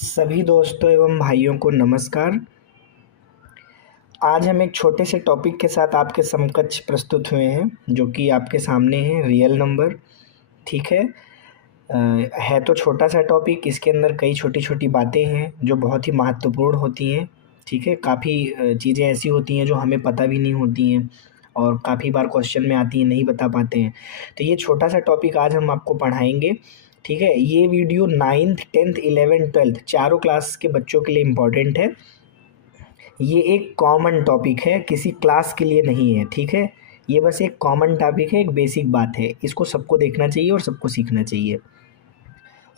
सभी दोस्तों एवं भाइयों को नमस्कार। आज हम एक छोटे से टॉपिक के साथ आपके समकक्ष प्रस्तुत हुए हैं, जो कि आपके सामने है रियल नंबर। ठीक है। है तो छोटा सा टॉपिक, इसके अंदर कई छोटी छोटी बातें हैं जो बहुत ही महत्वपूर्ण होती हैं। ठीक है, काफ़ी चीज़ें ऐसी होती हैं जो हमें पता भी नहीं होती हैं और काफ़ी बार क्वेश्चन में आती हैं, नहीं बता पाते हैं। तो ये छोटा सा टॉपिक आज हम आपको पढ़ाएंगे। ठीक है, ये video 9th 10th 11th 12th चारों क्लास के बच्चों के लिए इम्पॉर्टेंट है। ये एक कॉमन टॉपिक है, किसी क्लास के लिए नहीं है। ठीक है, ये बस एक कॉमन टॉपिक है, एक बेसिक बात है। इसको सबको देखना चाहिए और सबको सीखना चाहिए।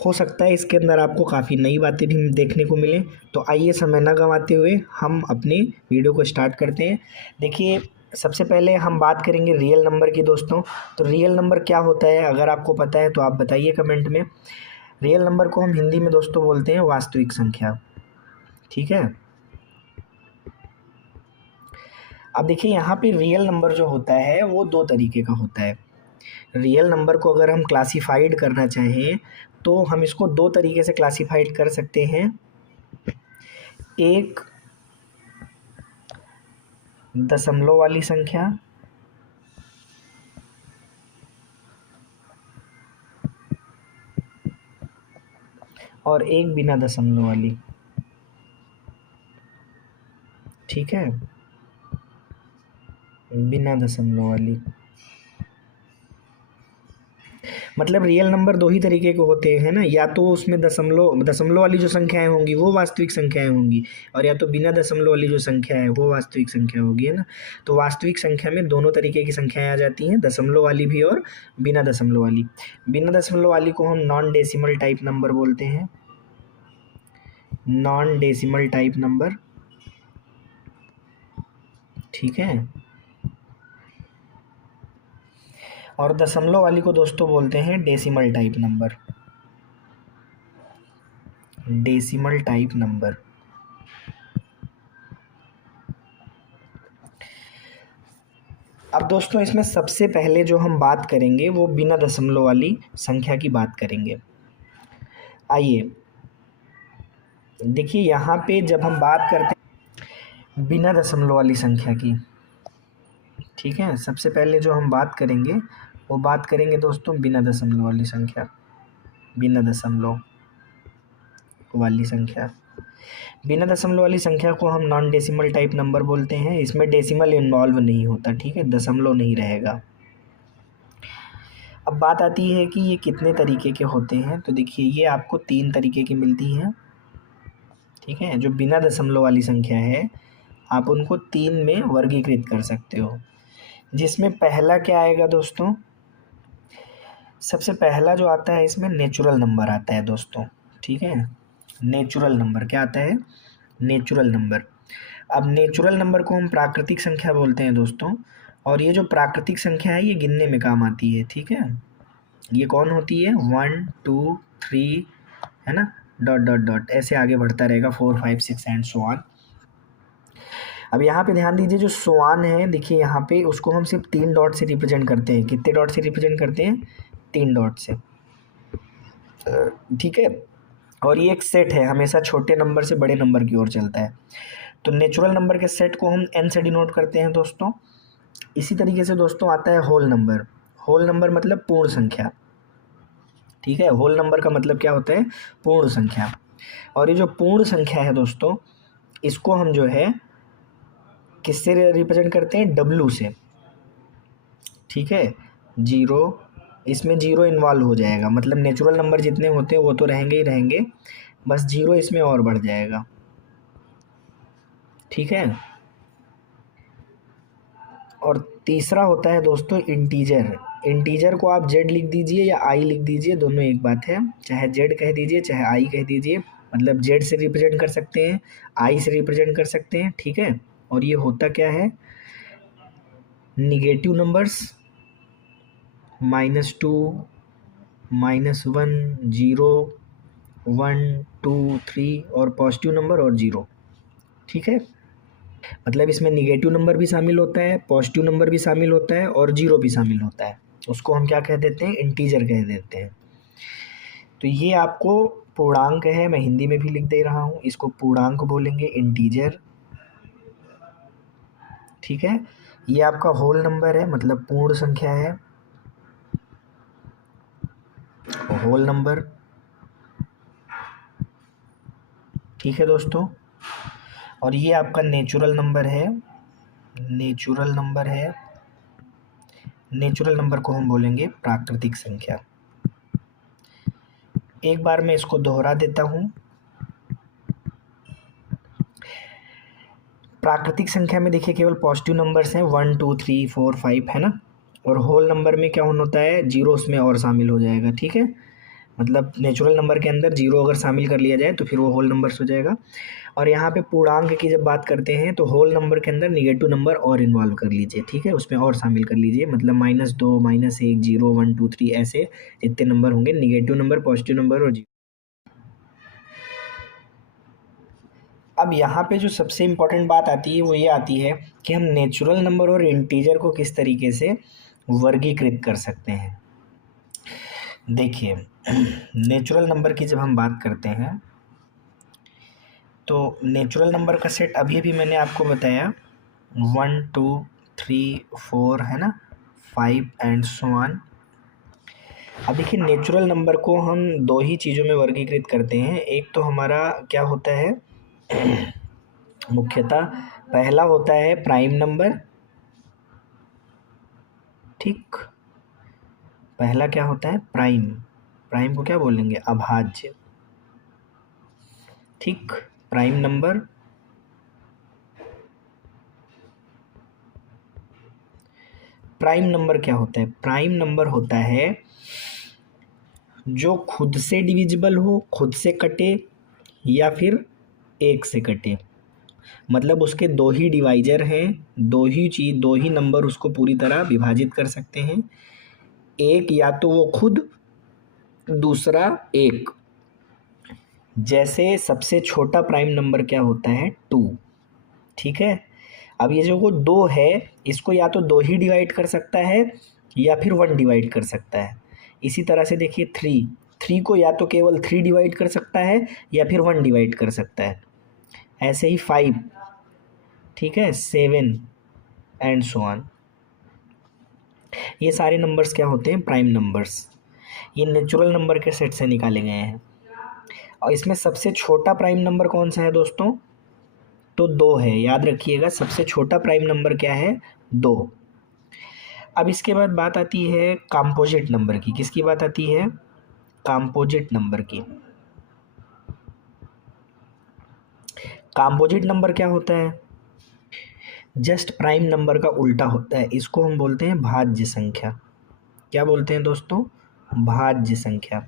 हो सकता है इसके अंदर आपको काफ़ी नई बातें भी देखने को मिलें। तो आइए समय ना गंवाते हुए हम अपनी वीडियो को स्टार्ट करते हैं। देखिए, सबसे पहले हम बात करेंगे रियल नंबर की दोस्तों। तो रियल नंबर क्या होता है, अगर आपको पता है तो आप बताइए कमेंट में। रियल नंबर को हम हिंदी में दोस्तों बोलते हैं वास्तविक संख्या। ठीक है। अब देखिए, यहाँ पे रियल नंबर जो होता है वो दो तरीके का होता है। रियल नंबर को अगर हम क्लासिफाइड करना चाहें तो हम इसको दो तरीके से क्लासिफाइड कर सकते हैं। एक दशमलव वाली संख्या और एक बिना दशमलव वाली। ठीक है, बिना दशमलव वाली। मतलब रियल नंबर दो ही तरीके के होते हैं ना, या तो उसमें दशमलव दशमलव वाली जो संख्याएं होंगी वो वास्तविक संख्याएं होंगी, और या तो बिना दशमलव वाली जो संख्या है वो वास्तविक संख्या होगी, है ना। तो वास्तविक संख्या में दोनों तरीके की संख्याएं आ जाती हैं, दशमलव वाली भी और बिना दशमलव वाली। बिना दशमलव वाली को हम नॉन डेसिमल टाइप नंबर बोलते हैं, नॉन डेसिमल टाइप नंबर। ठीक है, और दशमलव वाली को दोस्तों बोलते हैं decimal type number, decimal type number. अब दोस्तों, इसमें सबसे पहले जो हम बात करेंगे वो बिना दशमलव वाली संख्या की बात करेंगे। आइए देखिए, यहाँ पे जब हम बात करते हैं बिना दशमलव वाली संख्या की, ठीक है, सबसे पहले जो हम बात करेंगे वो बात करेंगे दोस्तों बिना दशमलव वाली संख्या, बिना दशमलव वाली संख्या। बिना दशमलव वाली संख्या को हम नॉन डेसिमल टाइप नंबर बोलते हैं। इसमें डेसिमल इन्वॉल्व नहीं होता, ठीक है, दशमलव नहीं रहेगा। अब बात आती है कि ये कितने तरीके के होते हैं। तो देखिए, ये आपको तीन तरीके की मिलती हैं। ठीक है, जो बिना दशमलव वाली संख्या है आप उनको तीन में वर्गीकृत कर सकते हो, जिसमें पहला क्या आएगा दोस्तों, सबसे पहला जो आता है इसमें नेचुरल नंबर आता है दोस्तों। ठीक है, नेचुरल नंबर क्या आता है, नेचुरल नंबर। अब नेचुरल नंबर को हम प्राकृतिक संख्या बोलते हैं दोस्तों, और ये जो प्राकृतिक संख्या है ये गिनने में काम आती है। ठीक है, ये कौन होती है, 1 2 3, है ना, डॉट डॉट डॉट ऐसे आगे बढ़ता रहेगा, 4 5 6 एंड सो ऑन। अब यहाँ पे ध्यान दीजिए, जो सोआन है देखिए यहाँ पे, उसको हम सिर्फ 3 डॉट से रिप्रेजेंट करते हैं। कितने डॉट से रिप्रेजेंट करते हैं, 3 डॉट से। ठीक है, और ये एक सेट है, हमेशा छोटे नंबर से बड़े नंबर की ओर चलता है। तो नेचुरल नंबर के सेट को हम n से डिनोट करते हैं दोस्तों। इसी तरीके से दोस्तों आता है होल नंबर। होल नंबर मतलब पूर्ण संख्या। ठीक है, होल नंबर का मतलब क्या होता है, पूर्ण संख्या। और ये जो पूर्ण संख्या है दोस्तों, इसको हम जो है किससे रिप्रेजेंट करते हैं, W से। ठीक है, जीरो, इसमें जीरो इन्वॉल्व हो जाएगा, मतलब नेचुरल नंबर जितने होते हैं वो तो रहेंगे ही रहेंगे, बस जीरो इसमें और बढ़ जाएगा। ठीक है, और तीसरा होता है दोस्तों इंटीजर। इंटीजर को आप जेड लिख दीजिए या आई लिख दीजिए, दोनों एक बात है। चाहे जेड कह दीजिए चाहे आई कह दीजिए, मतलब जेड से रिप्रेजेंट कर सकते हैं, आई से रिप्रेजेंट कर सकते हैं। ठीक है, और ये होता क्या है, निगेटिव नंबर्स, -2 -1 0 1 2 3, और पॉजिटिव नंबर और जीरो। ठीक है, मतलब इसमें निगेटिव नंबर भी शामिल होता है, पॉजिटिव नंबर भी शामिल होता है और जीरो भी शामिल होता है। उसको हम क्या कह देते हैं, इंटीजर कह देते हैं। तो ये आपको पूर्णांक है, मैं हिंदी में भी लिख दे रहा हूँ, इसको पूर्णांक बोलेंगे, इंटीजर। ठीक है, ये आपका होल नंबर है, मतलब पूर्ण संख्या है, होल नंबर। ठीक है दोस्तों, और ये आपका नेचुरल नंबर है, नेचुरल नंबर है, नेचुरल नंबर को हम बोलेंगे प्राकृतिक संख्या। एक बार मैं इसको दोहरा देता हूँ। प्राकृतिक संख्या में देखिए केवल पॉजिटिव नंबर्स हैं, 1 2 3 4 5, है ना। और होल नंबर में क्या होता है, जीरो उसमें और शामिल हो जाएगा। ठीक है, मतलब नेचुरल नंबर के अंदर जीरो अगर शामिल कर लिया जाए तो फिर वो होल नंबर्स हो जाएगा। और यहाँ पे पूर्णांक की जब बात करते हैं तो होल नंबर के अंदर निगेटिव नंबर और इन्वॉल्व कर लीजिए। ठीक है, उसमें और शामिल कर लीजिए, मतलब -2 -1 0 1 2 3 ऐसे जितने नंबर होंगे, निगेटिव नंबर, पॉजिटिव नंबर और जीरो। अब यहाँ पे जो सबसे इम्पोर्टेंट बात आती है वो ये आती है कि हम नेचुरल नंबर और इंटीजर को किस तरीके से वर्गीकृत कर सकते हैं। देखिए, नेचुरल नंबर की जब हम बात करते हैं तो नेचुरल नंबर का सेट अभी अभी मैंने आपको बताया 1 2 3 4, है ना, 5 एंड सो ऑन। अब देखिए, नेचुरल नंबर को हम दो ही चीज़ों में वर्गीकृत करते हैं। एक तो हमारा क्या होता है, मुख्यतः पहला होता है प्राइम नंबर। ठीक, पहला क्या होता है, प्राइम। प्राइम को क्या बोलेंगे, अभाज्य। ठीक, प्राइम नंबर। प्राइम नंबर क्या होता है, प्राइम नंबर होता है जो खुद से डिविजिबल हो, खुद से कटे, या फिर एक से कटे। मतलब उसके दो ही डिवाइजर हैं, दो ही नंबर उसको पूरी तरह विभाजित कर सकते हैं। एक या तो वो खुद, दूसरा एक। जैसे सबसे छोटा प्राइम नंबर क्या होता है, 2। ठीक है, अब ये जो वो 2 है, इसको या तो 2 ही डिवाइड कर सकता है या फिर 1 डिवाइड कर सकता है। इसी तरह से देखिए 3 को या तो केवल 3 डिवाइड कर सकता है या फिर 1 डिवाइड कर सकता है। ऐसे ही 5, ठीक है, 7 एंड सो ऑन। ये सारे नंबर्स क्या होते हैं, प्राइम नंबर्स। ये नेचुरल नंबर के सेट से निकाले गए हैं। और इसमें सबसे छोटा प्राइम नंबर कौन सा है दोस्तों, तो 2 है। याद रखिएगा, सबसे छोटा प्राइम नंबर क्या है, 2। अब इसके बाद बात आती है कंपोजिट नंबर की। किसकी बात आती है, कंपोजिट नंबर की। कंपोजिट नंबर क्या होता है, जस्ट प्राइम नंबर का उल्टा होता है। इसको हम बोलते हैं भाज्य संख्या। क्या बोलते हैं दोस्तों, भाज्य संख्या।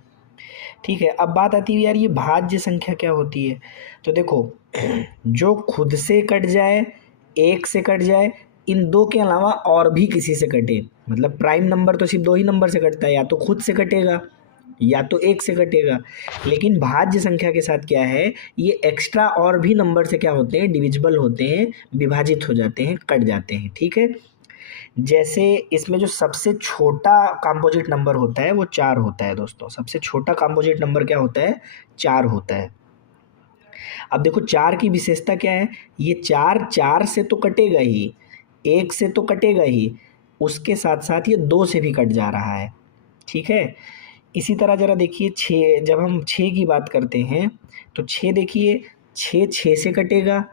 ठीक है, अब बात आती है यार ये भाज्य संख्या क्या होती है। तो देखो, जो खुद से कट जाए, एक से कट जाए, इन दो के अलावा और भी किसी से कटे। मतलब प्राइम नंबर तो सिर्फ दो ही नंबर से कटता है, या तो खुद से कटेगा या तो एक से कटेगा। लेकिन भाज्य संख्या के साथ क्या है, ये एक्स्ट्रा और भी नंबर से क्या होते हैं, डिविजिबल होते हैं, विभाजित हो जाते हैं, कट जाते हैं। ठीक है, जैसे इसमें जो सबसे छोटा कंपोजिट नंबर होता है वो 4 होता है दोस्तों। सबसे छोटा कंपोजिट नंबर क्या होता है, 4 होता है। अब देखो 4 की विशेषता क्या है, ये 4 से तो कटेगा ही, एक से तो कटेगा ही, उसके साथ साथ ये 2 से भी कट जा रहा है। ठीक है, इसी तरह ज़रा देखिए 6, जब हम 6 की बात करते हैं तो 6 देखिए, 6 से कटेगा,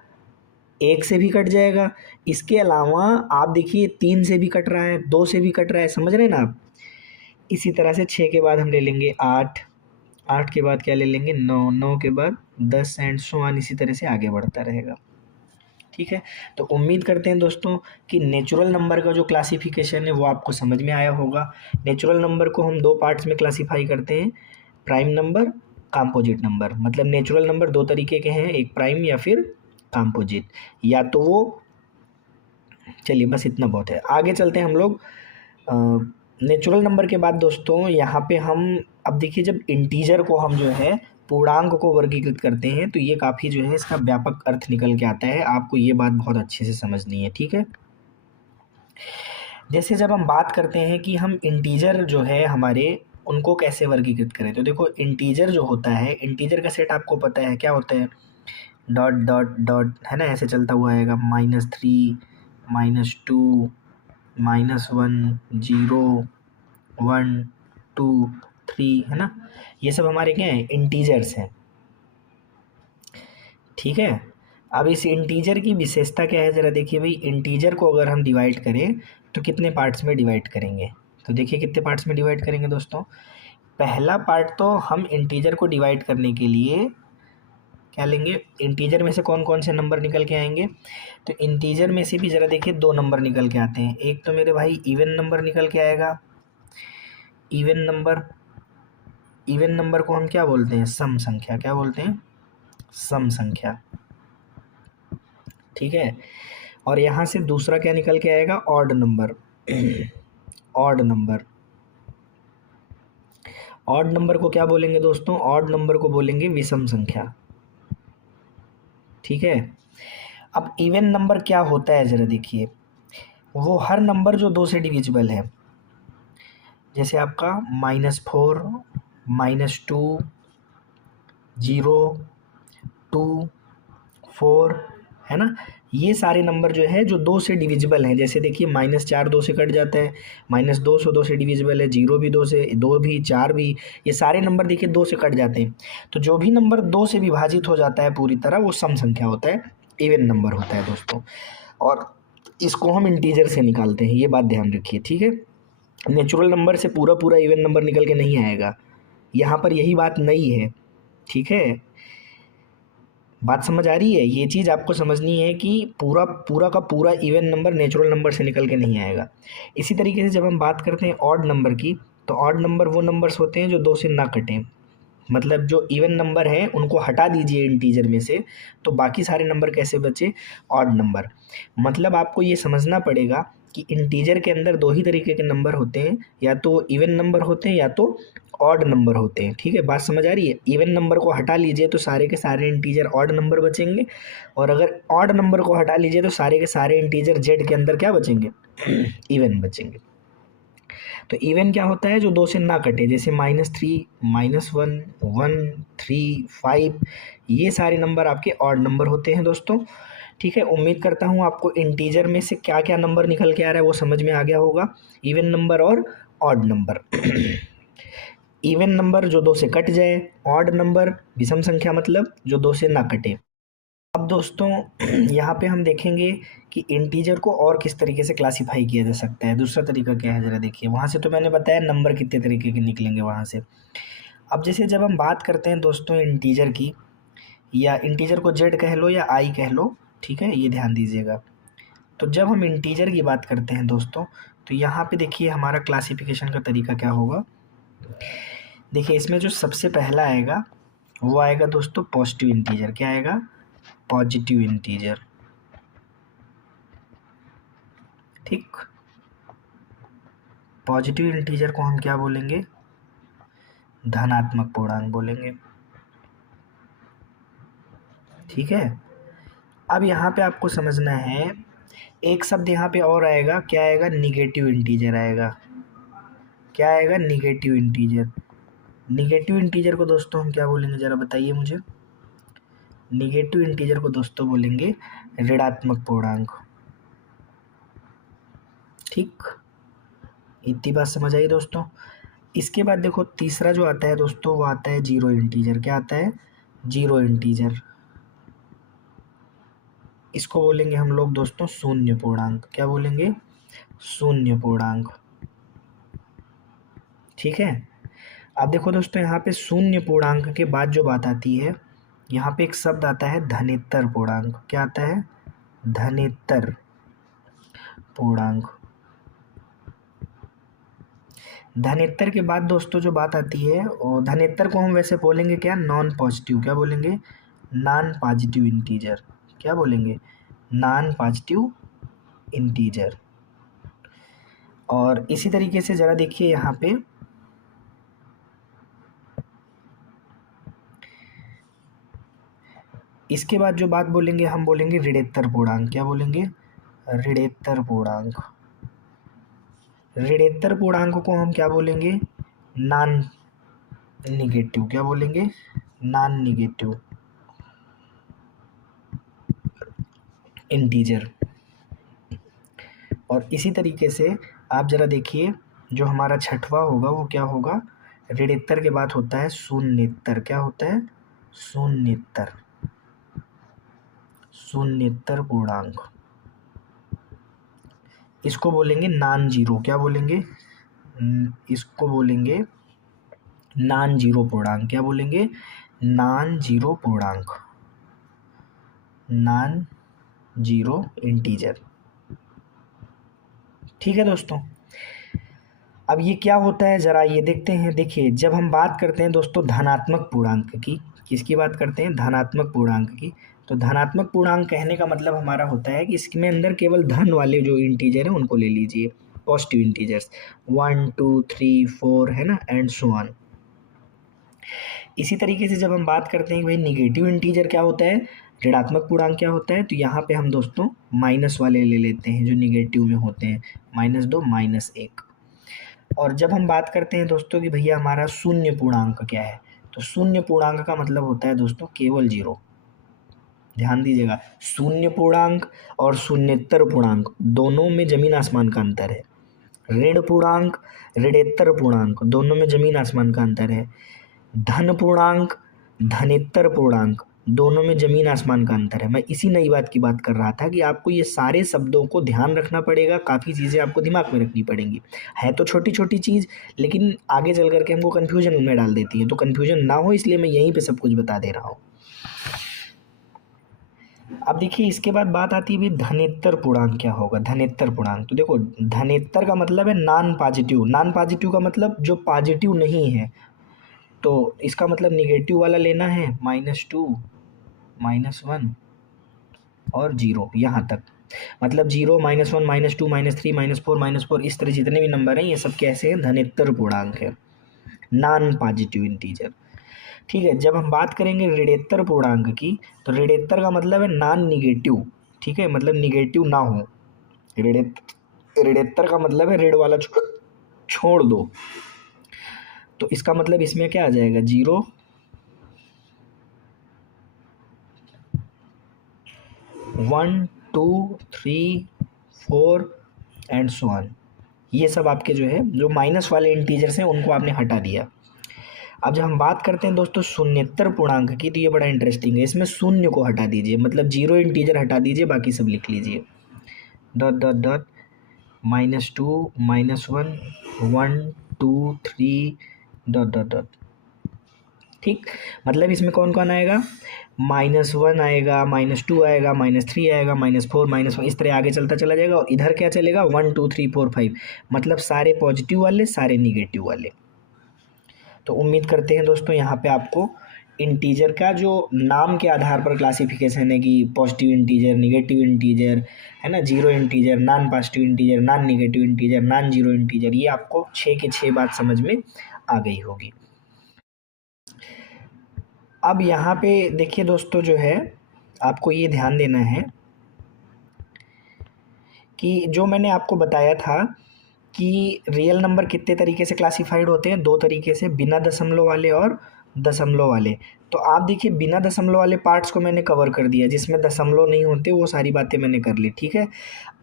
एक से भी कट जाएगा। इसके अलावा आप देखिए 3 से भी कट रहा है, 2 से भी कट रहा है, समझ रहे हैं ना आप। इसी तरह से 6 के बाद हम ले लेंगे 8, 8 के बाद क्या ले लेंगे 9, 9 के बाद 10 एंड सो ऑन, इसी तरह से आगे बढ़ता रहेगा। ठीक है, तो उम्मीद करते हैं दोस्तों कि नेचुरल नंबर का जो क्लासिफिकेशन है वो आपको समझ में आया होगा। नेचुरल नंबर को हम 2 पार्ट्स में क्लासीफाई करते हैं, प्राइम नंबर, कंपोजिट नंबर। मतलब नेचुरल नंबर 2 तरीके के हैं, एक प्राइम या फिर कंपोजिट, या तो वो। चलिए बस इतना बहुत है, आगे चलते हैं हम लोग। नेचुरल नंबर के बाद दोस्तों यहाँ पे हम, अब देखिए जब इंटीजर को हम जो है पूर्णांक को वर्गीकृत करते हैं तो ये काफ़ी जो है इसका व्यापक अर्थ निकल के आता है। आपको ये बात बहुत अच्छे से समझनी है। ठीक है, जैसे जब हम बात करते हैं कि हम इंटीजर जो है हमारे उनको कैसे वर्गीकृत करें। तो देखो इंटीजर जो होता है, इंटीजर का सेट आपको पता है क्या होता है, डॉट डॉट डॉट है ना, ऐसे चलता हुआ आएगा, -3 -2 -1 0 1 2 3 है ना, ये सब हमारे क्या हैं, इंटीजर्स हैं। ठीक है, अब इस इंटीजर की विशेषता क्या है ज़रा देखिए भाई, इंटीजर को अगर हम डिवाइड करें तो कितने पार्ट्स में डिवाइड करेंगे। तो देखिए कितने पार्ट्स में डिवाइड करेंगे दोस्तों। पहला पार्ट तो हम इंटीजर को डिवाइड करने के लिए क्या लेंगे, इंटीजर में से कौन कौन से नंबर निकल के आएंगे। तो इंटीजर में से भी ज़रा देखिए 2 नंबर निकल के आते हैं। एक तो मेरे भाई इवन नंबर निकल के आएगा, इवन नंबर, इवन नंबर को हम क्या बोलते हैं, सम संख्या, क्या बोलते हैं, सम संख्या। ठीक है, और यहाँ से दूसरा क्या निकल के आएगा, odd number. Odd number, odd number को क्या बोलेंगे दोस्तों, ऑड नंबर को बोलेंगे विषम संख्या। ठीक है, अब इवन नंबर क्या होता है ज़रा देखिए, वो हर नंबर जो 2 से डिविजिबल है, जैसे आपका -4 -2 0 2 4 है ना, ये सारे नंबर जो है जो 2 से डिविजिबल हैं। जैसे देखिए -4 2 से कट जाता है, -2 2 से डिविजिबल है, 0 भी 2 से, 2 भी, 4 भी, ये सारे नंबर देखिए 2 से कट जाते हैं। तो जो भी नंबर 2 से विभाजित हो जाता है पूरी तरह, वो सम संख्या होता है, इवन नंबर होता है दोस्तों। और इसको हम इंटीजर से निकालते हैं, ये बात ध्यान रखिए। ठीक है, नेचुरल नंबर से पूरा पूरा इवन नंबर निकल के नहीं आएगा, यहाँ पर यही बात नहीं है। ठीक है, बात समझ आ रही है, ये चीज़ आपको समझनी है कि पूरा पूरा का पूरा इवन नंबर नेचुरल नंबर से निकल के नहीं आएगा। इसी तरीके से जब हम बात करते हैं ऑड नंबर की, तो ऑड नंबर वो नंबर्स होते हैं जो 2 से ना कटें। मतलब जो इवन नंबर हैं उनको हटा दीजिए इंटीजर में से, तो बाकी सारे नंबर कैसे बचे, ऑड नंबर। मतलब आपको ये समझना पड़ेगा कि इंटीजर के अंदर 2 ही तरीके के नंबर होते हैं, या तो इवन नंबर होते हैं या तो ऑड नंबर होते हैं। ठीक है, बात समझ आ रही है। इवन नंबर को हटा लीजिए तो सारे के सारे इंटीजर ऑड नंबर बचेंगे, और अगर ऑड नंबर को हटा लीजिए तो सारे के सारे इंटीजर जेड के अंदर क्या बचेंगे, इवन बचेंगे। तो इवन क्या होता है, जो 2 से ना कटे, जैसे -3 -1 1 3 5, ये सारे नंबर आपके ऑड नंबर होते हैं दोस्तों। ठीक है, उम्मीद करता हूँ आपको इंटीजर में से क्या क्या नंबर निकल के आ रहा है वो समझ में आ गया होगा, इवन नंबर और ऑड नंबर। इवन नंबर जो 2 से कट जाए, ऑड नंबर विषम संख्या मतलब जो 2 से ना कटे। अब दोस्तों यहाँ पे हम देखेंगे कि इंटीजर को और किस तरीके से क्लासिफाई किया जा सकता है। दूसरा तरीका क्या है ज़रा देखिए, वहाँ से तो मैंने बताया नंबर कितने तरीके के निकलेंगे वहाँ से। अब जैसे जब हम बात करते हैं दोस्तों इंटीजर की, या इंटीजर को जेड कह लो या आई कह लो, ठीक है, ये ध्यान दीजिएगा। तो जब हम इंटीजर की बात करते हैं दोस्तों, तो यहाँ पे देखिए हमारा क्लासिफिकेशन का तरीका क्या होगा। देखिए इसमें जो सबसे पहला आएगा वो आएगा दोस्तों पॉजिटिव इंटीजर। क्या आएगा, पॉजिटिव इंटीजर। ठीक, पॉजिटिव इंटीजर को हम क्या बोलेंगे, धनात्मक पूर्णांक बोलेंगे। ठीक है, अब यहाँ पे आपको समझना है, एक शब्द यहाँ पे और आएगा, क्या आएगा, निगेटिव इंटीजर आएगा। क्या आएगा, निगेटिव इंटीजर। निगेटिव इंटीजर को दोस्तों हम क्या बोलेंगे, ज़रा बताइए मुझे। निगेटिव इंटीजर को दोस्तों बोलेंगे ऋणात्मक पूर्णांक। ठीक, इतनी बात समझ आई दोस्तों। इसके बाद देखो तीसरा जो आता है दोस्तों, वो आता है जीरो इंटीजर। क्या आता है, जीरो इंटीजर। इसको बोलेंगे हम लोग दोस्तों शून्य पूर्णांक। क्या बोलेंगे, शून्य पूर्णांक। ठीक है, अब देखो दोस्तों यहाँ पे शून्य पूर्णांक के बाद जो बात आती है, यहाँ पे एक शब्द आता है धनेतर पूर्णांक। क्या आता है, धनेतर पूर्णांक। धनेतर के बाद दोस्तों जो बात आती है, और धनेतर को हम वैसे बोलेंगे क्या, नॉन पॉजिटिव। क्या बोलेंगे, नॉन पॉजिटिव इंटीजर। क्या बोलेंगे, नॉन पॉजिटिव इंटीजर। और इसी तरीके से ज़रा देखिए यहाँ पे, इसके बाद जो बात बोलेंगे हम बोलेंगे ऋणेतर पूर्णांक। क्या बोलेंगे, ऋणेतर पूर्णांक। ऋणेतर पूर्णांक को हम क्या बोलेंगे, नॉन निगेटिव, क्या बोलेंगे, नॉन निगेटिव इंटीजर। और इसी तरीके से आप ज़रा देखिए, जो हमारा छठवां होगा वो क्या होगा, ऋणोत्तर के बाद होता है शून्योत्तर। क्या होता है, शून्योत्तर, शून्योत्तर पूर्णांक। इसको बोलेंगे नॉन जीरो, क्या बोलेंगे, इसको बोलेंगे नॉन जीरो पूर्णांक। क्या बोलेंगे, नॉन जीरो पूर्णांक, नॉन जीरो इंटीजर। ठीक है दोस्तों, अब ये क्या होता है ज़रा ये देखते हैं। देखिए, जब हम बात करते हैं दोस्तों धनात्मक पूर्णांक की, किसकी बात करते हैं, धनात्मक पूर्णांक की, तो धनात्मक पूर्णांक कहने का मतलब हमारा होता है कि इसमें अंदर केवल धन वाले जो इंटीजर हैं उनको ले लीजिए, पॉजिटिव इंटीजर्स, 1 2 3 4 है ना, एंड सो ऑन। इसी तरीके से जब हम बात करते हैं कि भाई निगेटिव इंटीजर क्या होता है, ऋणात्मक पूर्णांक क्या होता है, तो यहाँ पे हम दोस्तों माइनस वाले ले लेते हैं जो निगेटिव में होते हैं, -2 -1। और जब हम बात करते हैं दोस्तों कि भैया हमारा शून्य पूर्णांक क्या है, तो शून्य पूर्णांक का मतलब होता है दोस्तों केवल जीरो। ध्यान दीजिएगा, शून्य पूर्णांक और शून्येतर पूर्णांक दोनों में जमीन आसमान का अंतर है। ऋण पूर्णांक, ऋणेतर पूर्णांक दोनों में जमीन आसमान का अंतर है। धन पूर्णांक, धनेतर पूर्णांक दोनों में जमीन आसमान का अंतर है। मैं इसी नई बात की बात कर रहा था कि आपको ये सारे शब्दों को ध्यान रखना पड़ेगा, काफ़ी चीज़ें आपको दिमाग में रखनी पड़ेंगी। है तो छोटी छोटी चीज़, लेकिन आगे चल करके हमको कन्फ्यूजन में डाल देती है, तो कन्फ्यूजन ना हो इसलिए मैं यहीं पे सब कुछ बता दे रहा हूँ। अब देखिए, इसके बाद बात आती है भी धनेतर पूर्णांक क्या होगा। धनेतर पूर्णांक, तो देखो धनेतर का मतलब है नॉन पॉजिटिव, नॉन पॉजिटिव का मतलब जो पॉजिटिव नहीं है, तो इसका मतलब निगेटिव वाला लेना है, -2 -1 और 0 यहाँ तक। मतलब 0 -1 -2 -3 -4 इस तरह जितने भी नंबर हैं ये सब कैसे हैं, धनेतर पूर्णांक है, नॉन पॉजिटिव इंटीजर। ठीक है, जब हम बात करेंगे ऋणेतर पूर्णांक की, तो ऋणेतर का मतलब है नॉन निगेटिव। ठीक है, मतलब निगेटिव ना हो। ऋणेतर का मतलब है ऋण वाला छोड़ दो, तो इसका मतलब इसमें क्या आ जाएगा, 0 1 2 3 4 एंड सो ऑन। ये सब आपके जो है जो माइनस वाले इंटीजर्स हैं उनको आपने हटा दिया। अब जब हम बात करते हैं दोस्तों शून्येतर पूर्णांक की, तो ये बड़ा इंटरेस्टिंग है। इसमें शून्य को हटा दीजिए, मतलब 0 इंटीजर हटा दीजिए, बाकी सब लिख लीजिए, dot dot dot -2 -1 1 2 3 dot dot dot. ठीक, मतलब इसमें कौन कौन आएगा, -1 आएगा, -2 आएगा, -3 आएगा, -4 -1, इस तरह आगे चलता चला जाएगा। और इधर क्या चलेगा, 1 2 3 4 5, मतलब सारे पॉजिटिव वाले सारे निगेटिव वाले। तो उम्मीद करते हैं दोस्तों यहाँ पे आपको इंटीजर का जो नाम के आधार पर क्लासिफिकेशन है कि पॉजिटिव इंटीजर, निगेटिव इंटीजर, है ना, zero integer, non positive integer, non negative integer, non zero integer, ये आपको 6 के 6 बात समझ में आ गई होगी। अब यहाँ पे देखिए दोस्तों, जो है आपको ये ध्यान देना है कि जो मैंने आपको बताया था कि रियल नंबर कितने तरीके से क्लासिफाइड होते हैं, 2 तरीके से, बिना दशमलव वाले और दशमलव वाले। तो आप देखिए बिना दशमलव वाले पार्ट्स को मैंने कवर कर दिया, जिसमें दशमलव नहीं होते वो सारी बातें मैंने कर ली। ठीक है,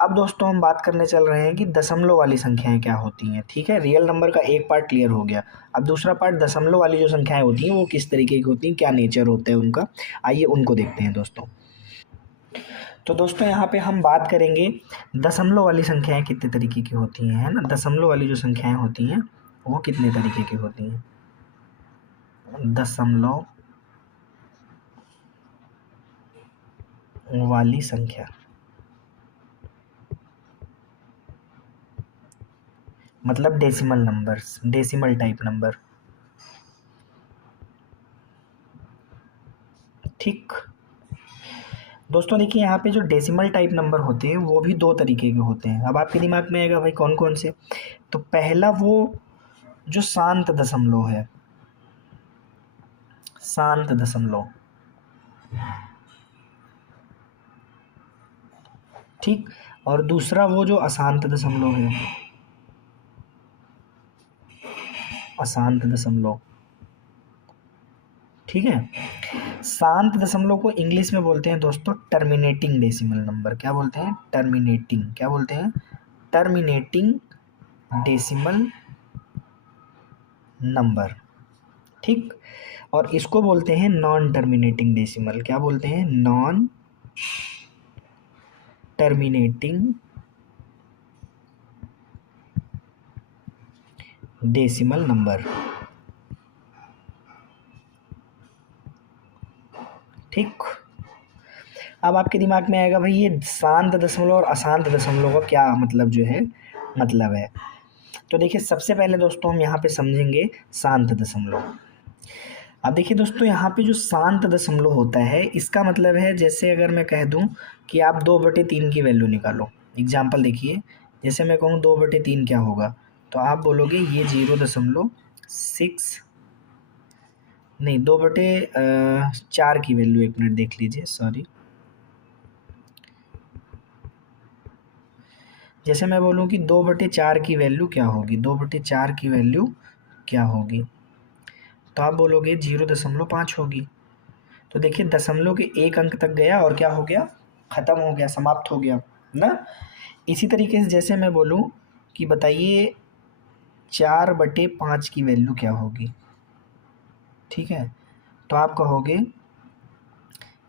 अब दोस्तों हम बात करने चल रहे हैं कि दशमलव वाली संख्याएं क्या होती हैं। ठीक है, रियल नंबर का एक पार्ट क्लियर हो गया। अब दूसरा पार्ट दशमलव वाली जो संख्याएं होती हैं वो किस तरीके की होती हैं, क्या नेचर होता है उनका, आइए उनको देखते हैं दोस्तों। तो दोस्तों यहाँ पे हम बात करेंगे दशमलव वाली संख्याएं कितने तरीके की होती हैं, है ना। दशमलव वाली जो संख्याएं होती हैं वो कितने तरीके की होती हैं, दशमलव वाली संख्या, मतलब decimal numbers, decimal type number. ठीक दोस्तों, देखिए यहाँ पे जो डेसिमल टाइप नंबर होते हैं वो भी 2 तरीके के होते हैं। अब आपके दिमाग में आएगा भाई कौन कौन से, तो पहला वो जो शांत दशमलव है, शांत दशमलव। ठीक, और दूसरा वो जो अशांत दशमलव है। अशांत दशमलव। ठीक है, शांत दशमलव को इंग्लिश में बोलते हैं दोस्तों टर्मिनेटिंग डेसिमल नंबर। क्या बोलते हैं? टर्मिनेटिंग। क्या बोलते हैं? Terminating decimal number. ठीक, और इसको बोलते हैं नॉन टर्मिनेटिंग डेसिमल। क्या बोलते हैं? Non terminating decimal number. ठीक, अब आपके दिमाग में आएगा भाई ये शांत दशमलव और अशांत दशमलव का क्या मतलब जो है मतलब है। तो देखिए सबसे पहले दोस्तों हम यहाँ पे समझेंगे शांत दशमलव। अब देखिए दोस्तों यहाँ पे जो शांत दशमलव होता है इसका मतलब है, जैसे अगर मैं कह दूँ कि आप 2/3 की वैल्यू निकालो। एग्जाम्पल देखिए, जैसे मैं कहूँ 2/3 क्या होगा, तो आप बोलोगे ये 0.6 नहीं 2/4 की वैल्यू, एक मिनट देख लीजिए, सॉरी। जैसे मैं बोलूँ कि 2/4 की वैल्यू क्या होगी, 2/4 की वैल्यू क्या होगी, तो आप बोलोगे 0.5 होगी। तो देखिए दशमलव के एक अंक तक गया और क्या हो गया, ख़त्म हो गया, समाप्त हो गया ना। इसी तरीके से जैसे मैं बोलूँ कि बताइए 4/5 की वैल्यू क्या होगी, ठीक है, तो आप कहोगे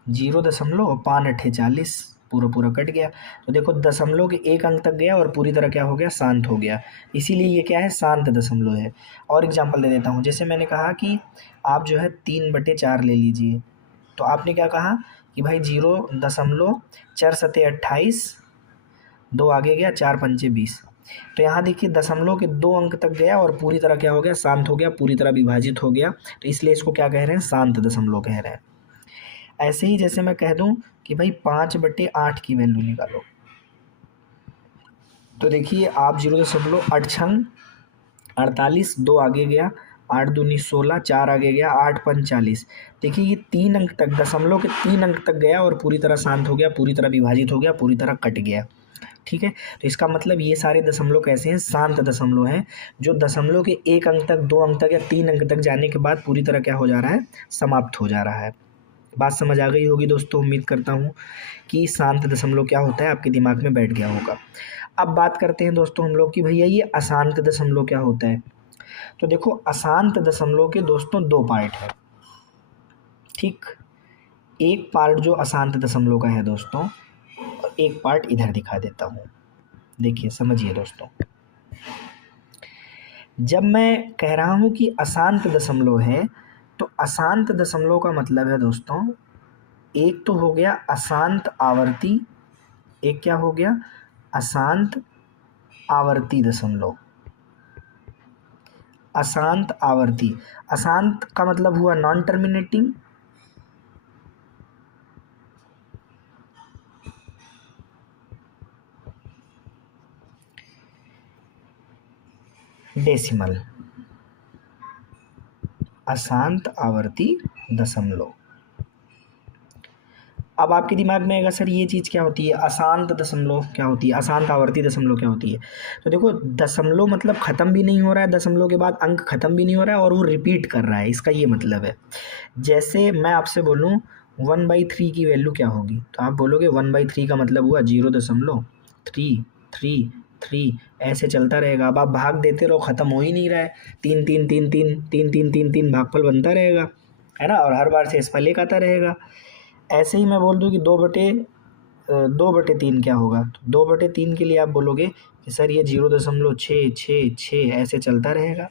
0.5 पूरा पूरा कट गया। तो देखो दशमलव के एक अंक तक गया और पूरी तरह क्या हो गया, शांत हो गया, इसीलिए ये क्या है, शांत दशमलव है। और एग्जांपल दे देता हूँ, जैसे मैंने कहा कि आप जो है 3/4 ले लीजिए, तो आपने क्या कहा कि भाई 0.4×7=28, 2 आगे गया, 4×5=20। तो यहाँ देखिए दशमलव के 2 अंक तक गया और पूरी तरह क्या हो गया, शांत हो गया, पूरी तरह विभाजित हो गया, तो इसलिए इसको क्या कह रहे हैं, शांत दशमलव कह रहे हैं। ऐसे ही जैसे मैं कह दूं कि भाई 5/8 की वैल्यू निकालो, तो देखिए आप 0.8×48, 2 आगे गया, 8×2=16, 4 आगे गया, 8×5=40। देखिए ये 3 अंक तक, दशमलव के 3 अंक तक गया और पूरी तरह शांत हो गया, पूरी तरह विभाजित हो गया, पूरी तरह कट गया। ठीक है, तो इसका मतलब ये सारे दशमलव कैसे हैं, शांत दशमलव हैं, जो दशमलव के 1 अंक तक, 2 अंक तक या 3 अंक तक जाने के बाद पूरी तरह क्या हो जा रहा है, समाप्त हो जा रहा है। बात समझ आ गई होगी दोस्तों, उम्मीद करता हूँ कि शांत दशमलव क्या होता है आपके दिमाग में बैठ गया होगा। अब बात करते हैं दोस्तों हम लोग कि भैया ये अशांत दशमलव क्या होता है। तो देखो अशांत दशमलव के दोस्तों 2 पार्ट है। ठीक, एक पार्ट जो अशांत दशमलव का है दोस्तों, और एक पार्ट इधर दिखा देता हूँ, देखिए समझिए दोस्तों। जब मैं कह रहा हूँ कि अशांत दशमलव है, तो अशांत दशमलव का मतलब है दोस्तों, एक तो हो गया अशांत आवर्ती, एक क्या हो गया, अशांत आवर्ती दशमलव। अशांत आवर्ती, अशांत का मतलब हुआ नॉन टर्मिनेटिंग, डेसिमल, अशांत आवर्ती दशमलव। अब आपके दिमाग में आएगा सर ये चीज़ क्या होती है, अशांत दशमलव क्या होती है, अशांत आवर्ती दशमलव क्या होती है। तो देखो दशमलव मतलब ख़त्म भी नहीं हो रहा है, दशमलव के बाद अंक ख़त्म भी नहीं हो रहा है और वो रिपीट कर रहा है, इसका ये मतलब है। जैसे मैं आपसे बोलूँ 1/3 की वैल्यू क्या होगी, तो आप बोलोगे 1/3 का मतलब हुआ 0.333, ऐसे चलता रहेगा। अब आप भाग देते रहो, ख़त्म हो ही नहीं रहा है, 3 3 3 3 3 3 3 3 भागफल बनता रहेगा, है ना, और हर बार से शेषफल एक आता रहेगा। ऐसे ही मैं बोल दूँ कि 2/3 क्या होगा, तो 2/3 के लिए आप बोलोगे कि सर ये 0.666 ऐसे चलता रहेगा।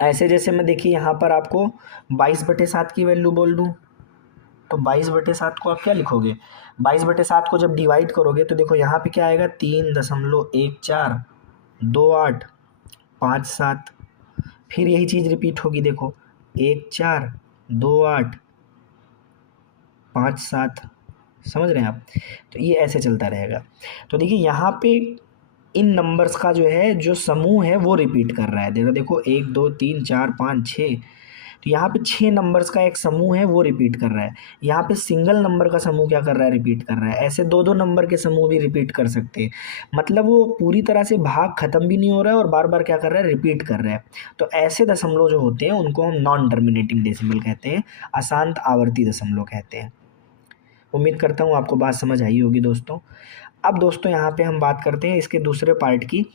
ऐसे जैसे मैं देखिए यहाँ पर आपको 22/7 की वैल्यू बोल दूँ, तो 22/7 को आप क्या लिखोगे, 22/7 को जब डिवाइड करोगे तो देखो यहाँ पे क्या आएगा, 3.142857। फिर यही चीज़ रिपीट होगी, देखो 142857, समझ रहे हैं आप, तो ये ऐसे चलता रहेगा। तो देखिए यहाँ पे इन नंबर्स का जो है जो समूह है वो रिपीट कर रहा है, देखो 1 2 3 4 5 6, तो यहाँ पे 6 नंबर्स का एक समूह है वो रिपीट कर रहा है, यहाँ पे सिंगल नंबर का समूह क्या कर रहा है, रिपीट कर रहा है। ऐसे दो दो नंबर के समूह भी रिपीट कर सकते हैं, मतलब वो पूरी तरह से भाग खत्म भी नहीं हो रहा है और बार बार क्या कर रहा है, रिपीट कर रहा है। तो ऐसे दशमलव जो होते हैं उनको हम नॉन टर्मिनेटिंग डेसिमल कहते हैं, अशांत आवर्ती दशमलव कहते हैं। उम्मीद करता हूँ आपको बात समझ आई होगी दोस्तों। अब दोस्तों यहाँ पे हम बात करते हैं इसके दूसरे पार्ट की,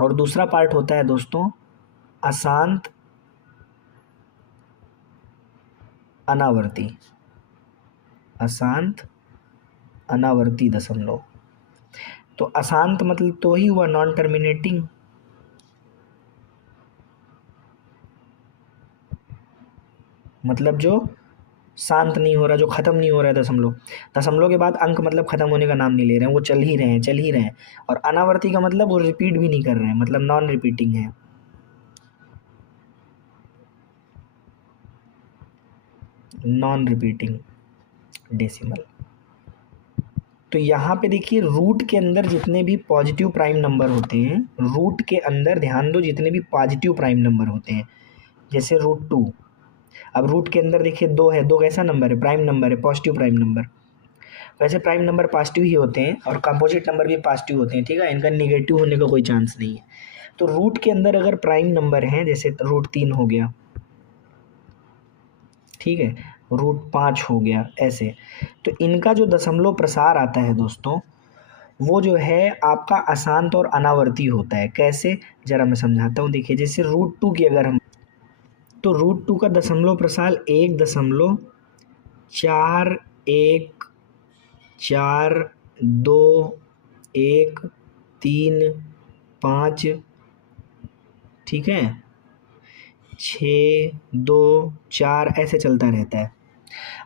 और दूसरा पार्ट होता है दोस्तों अशांत अनावर्ती, अशांत अनावर्ती दशमलव। तो अशांत मतलब तो ही हुआ नॉन टर्मिनेटिंग, मतलब जो शांत नहीं हो रहा, जो खत्म नहीं हो रहा है दशमलव। दशमलव के बाद अंक मतलब खत्म होने का नाम नहीं ले रहे हैं, वो चल ही रहे हैं, चल ही रहे हैं। और अनावर्ती का मतलब वो रिपीट भी नहीं कर रहे हैं, मतलब नॉन रिपीटिंग है। Non repeating decimal. तो यहाँ पे देखिए रूट के अंदर जितने भी पॉजिटिव प्राइम नंबर होते हैं, रूट के अंदर ध्यान दो, जितने भी पॉजिटिव प्राइम नंबर होते हैं, जैसे √2। अब रूट के अंदर देखिए 2 है, 2 कैसा नंबर है, प्राइम नंबर है, पॉजिटिव प्राइम नंबर। वैसे प्राइम नंबर पॉजिटिव ही होते हैं और कंपोजिट नंबर भी पॉजिटिव होते हैं, ठीक है, इनका निगेटिव होने का कोई चांस नहीं है। तो रूट के अंदर अगर प्राइम नंबर हैं, जैसे √3 हो गया, ठीक है, √5 हो गया, ऐसे, तो इनका जो दशमलव प्रसार आता है दोस्तों, वो जो है आपका अशांत और अनावर्ती होता है। कैसे, जरा मैं समझाता हूँ। देखिए जैसे √2 की अगर हम, तो √2 का दशमलव प्रसार 1.414213 5, ठीक है, 624 ऐसे चलता रहता है।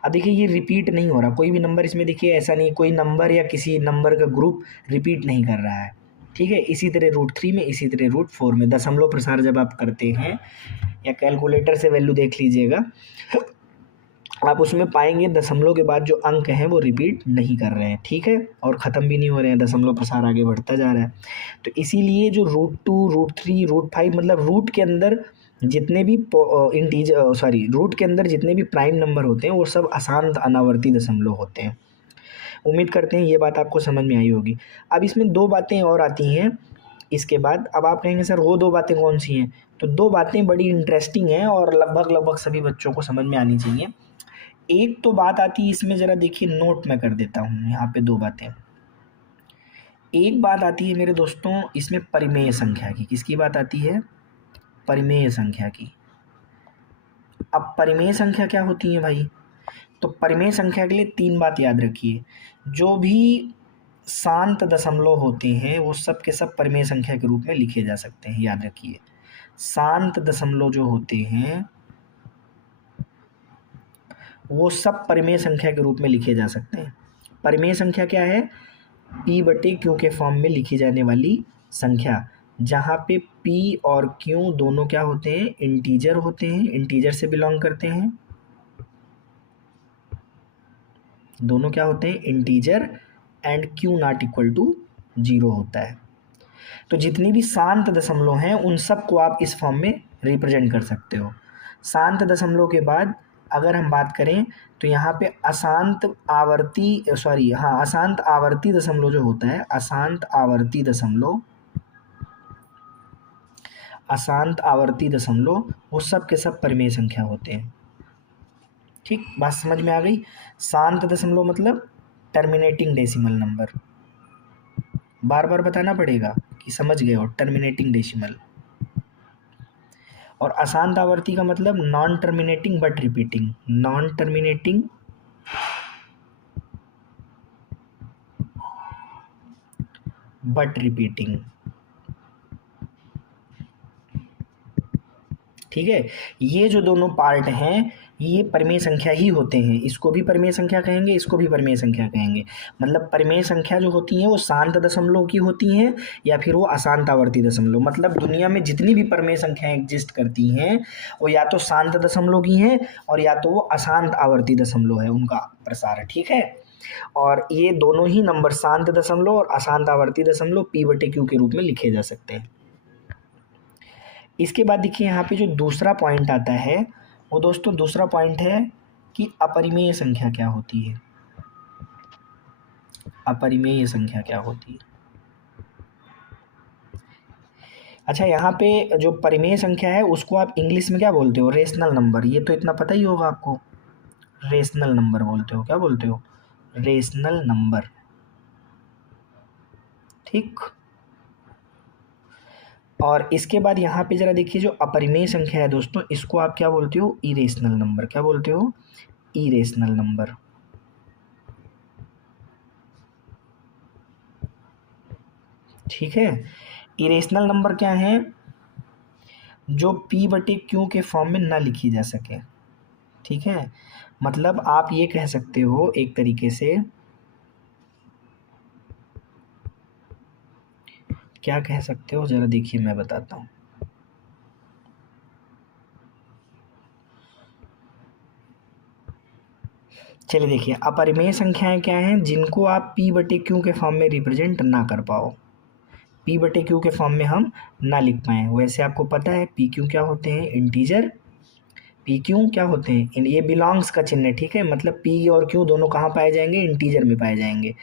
अब देखिए ये रिपीट नहीं हो रहा, कोई भी नंबर इसमें देखिए ऐसा नहीं, कोई नंबर या किसी नंबर का ग्रुप रिपीट नहीं कर रहा है, ठीक है। इसी तरह √3 में, इसी तरह √4 में दशमलव प्रसार जब आप करते हैं, या कैलकुलेटर से वैल्यू देख लीजिएगा, आप उसमें पाएंगे दशमलव के बाद जो अंक हैं वो रिपीट नहीं कर रहे हैं, ठीक है, और ख़त्म भी नहीं हो रहे हैं, दशमलव प्रसार आगे बढ़ता जा रहा है। तो इसीलिए जो √2 √3 √5 मतलब रूट के अंदर जितने भी रूट के अंदर जितने भी प्राइम नंबर होते हैं वो सब अशांत अनावर्ती दशमलव होते हैं। उम्मीद करते हैं ये बात आपको समझ में आई होगी। अब इसमें 2 बातें और आती हैं इसके बाद। अब आप कहेंगे सर वो 2 बातें कौन सी हैं? तो 2 बातें बड़ी इंटरेस्टिंग हैं और लगभग सभी बच्चों को समझ में आनी चाहिए। एक तो बात आती है इसमें, ज़रा देखिए नोट मैं कर देता हूँ यहाँ पे 2 बातें। एक बात आती है मेरे दोस्तों इसमें परिमेय संख्या की। किसकी बात आती है? परिमेय संख्या की। अब परिमेय संख्या क्या होती है भाई? तो परिमेय संख्या के लिए 3 बात याद रखिए। जो भी शांत दशमलव होते हैं वो सब के सब परिमेय संख्या के रूप में लिखे जा सकते हैं, याद रखिए। शांत दशमलव जो होते हैं वो सब परिमेय संख्या के रूप में लिखे जा सकते हैं। परिमेय संख्या क्या है? P/Q के फॉर्म में लिखी जाने वाली संख्या, जहाँ पे P और Q दोनों क्या होते हैं? इंटीजर होते हैं, इंटीजर से बिलोंग करते हैं। दोनों क्या होते हैं? इंटीजर, एंड Q ≠ 0 होता है। तो जितनी भी शांत दशमलव हैं उन सब को आप इस फॉर्म में रिप्रेजेंट कर सकते हो। शांत दशमलव के बाद अगर हम बात करें तो यहाँ पे अशांत आवर्ती दशमलव जो होता है, अशांत आवर्ती दशमलव वो सब के सब परिमेय संख्या होते हैं। ठीक, बात समझ में आ गई? शांत दशमलव मतलब टर्मिनेटिंग डेसिमल नंबर, बार बार बताना पड़ेगा कि समझ गए हो, टर्मिनेटिंग डेसिमल। और अशांत आवर्ती का मतलब non terminating but repeating, non terminating but repeating, ठीक है। ये जो दोनों पार्ट हैं ये परिमेय संख्या ही होते हैं। इसको भी परिमेय संख्या कहेंगे, इसको भी परिमेय संख्या कहेंगे। मतलब परिमेय संख्या जो होती हैं वो शांत दशमलव की होती हैं या फिर वो अशांत आवर्ती दशमलव। मतलब दुनिया में जितनी भी परिमेय संख्याएं एग्जिस्ट करती हैं वो या तो शांत दशमलव की हैं और या तो वो अशांत आवर्ती दशमलव है उनका प्रसार, ठीक है। और ये दोनों ही नंबर शांत दशमलव और अशांत आवर्ती दशमलव P/Q के रूप में लिखे जा सकते हैं। इसके बाद देखिए यहाँ पे जो दूसरा पॉइंट आता है वो दोस्तों दूसरा पॉइंट है कि अपरिमेय संख्या क्या होती है। अपरिमेय संख्या क्या होती है। अच्छा, यहाँ पे जो परिमेय संख्या है उसको आप इंग्लिश में क्या बोलते हो? Rational number. ये तो इतना पता ही होगा आपको, रेशनल नंबर बोलते हो। क्या बोलते हो? Rational number. ठीक। और इसके बाद यहाँ पे जरा देखिए, जो अपरिमेय संख्या है दोस्तों, इसको आप क्या बोलते हो? Irrational number. क्या बोलते हो? Irrational number. ठीक है। इरेशनल नंबर क्या है? जो P बटे Q के फॉर्म में ना लिखी जा सके। ठीक है, मतलब आप ये कह सकते हो एक तरीके से, क्या कह सकते हो जरा देखिए, मैं बताता हूँ। चलिए देखिए, अपरिमेय संख्याएं क्या हैं? जिनको आप P बटे Q के फॉर्म में रिप्रेजेंट ना कर पाओ, P बटे Q के फॉर्म में हम ना लिख पाएँ। वैसे आपको पता है पी क्यू क्या होते हैं? इंटीजर। पी क्यू क्या होते हैं? ये बिलोंग्स का चिन्ह है। ठीक है, मतलब P और Q दोनों कहाँ पाए जाएंगे? इंटीजर में पाए जाएंगे।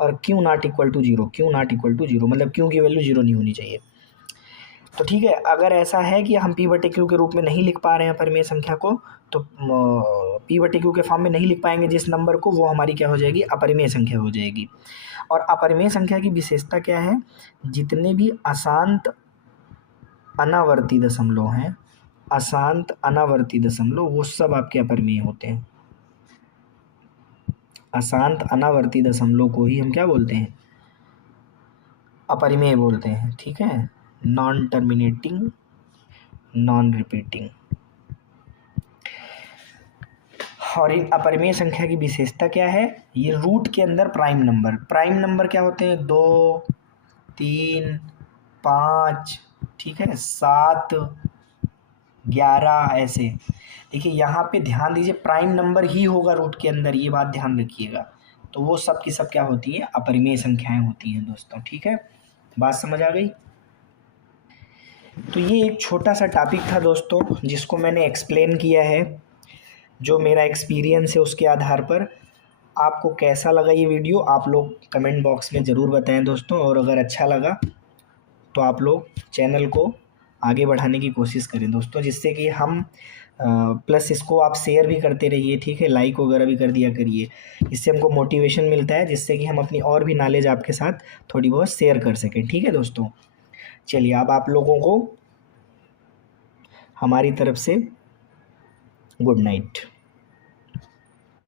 और Q not equal to zero, Q not equal to zero मतलब Q की वैल्यू जीरो नहीं होनी चाहिए। तो ठीक है, अगर ऐसा है कि हम P बटे Q के रूप में नहीं लिख पा रहे हैं परिमेय संख्या को, तो P बटे Q के फॉर्म में नहीं लिख पाएंगे जिस नंबर को, वो हमारी क्या हो जाएगी? अपरिमेय संख्या हो जाएगी। और अपरिमेय संख्या की विशेषता क्या है? जितने भी अशांत अनावर्ती दशमलव हैं, अशांत अनावर्ती दशमलव, वो सब आपके अपरिमेय होते हैं। अशांत अनावर्ती दशमलव को ही हम क्या बोलते हैं? अपरिमेय बोलते हैं। ठीक है, नॉन टर्मिनेटिंग, नॉन रिपीटिंग। और इन अपरिमेय संख्या की विशेषता क्या है? ये रूट के अंदर प्राइम नंबर, प्राइम नंबर क्या होते हैं? 2, 3, 5, ठीक है, 7, 11, ऐसे। देखिए यहाँ पे ध्यान दीजिए, प्राइम नंबर ही होगा रूट के अंदर, ये बात ध्यान रखिएगा। तो वो सब की सब क्या होती है? अपरिमेय संख्याएं होती हैं दोस्तों। ठीक है, बात समझ आ गई? तो ये एक छोटा सा टॉपिक था दोस्तों, जिसको मैंने एक्सप्लेन किया है, जो मेरा एक्सपीरियंस है उसके आधार पर। आपको कैसा लगा ये वीडियो, आप लोग कमेंट बॉक्स में ज़रूर बताएं दोस्तों। और अगर अच्छा लगा तो आप लोग चैनल को आगे बढ़ाने की कोशिश करें दोस्तों, जिससे कि हम प्लस इसको आप शेयर भी करते रहिए। ठीक है, लाइक वगैरह भी कर दिया करिए। इससे हमको मोटिवेशन मिलता है, जिससे कि हम अपनी और भी नॉलेज आपके साथ थोड़ी बहुत शेयर कर सकें। ठीक है दोस्तों, चलिए अब आप लोगों को हमारी तरफ से गुड नाइट।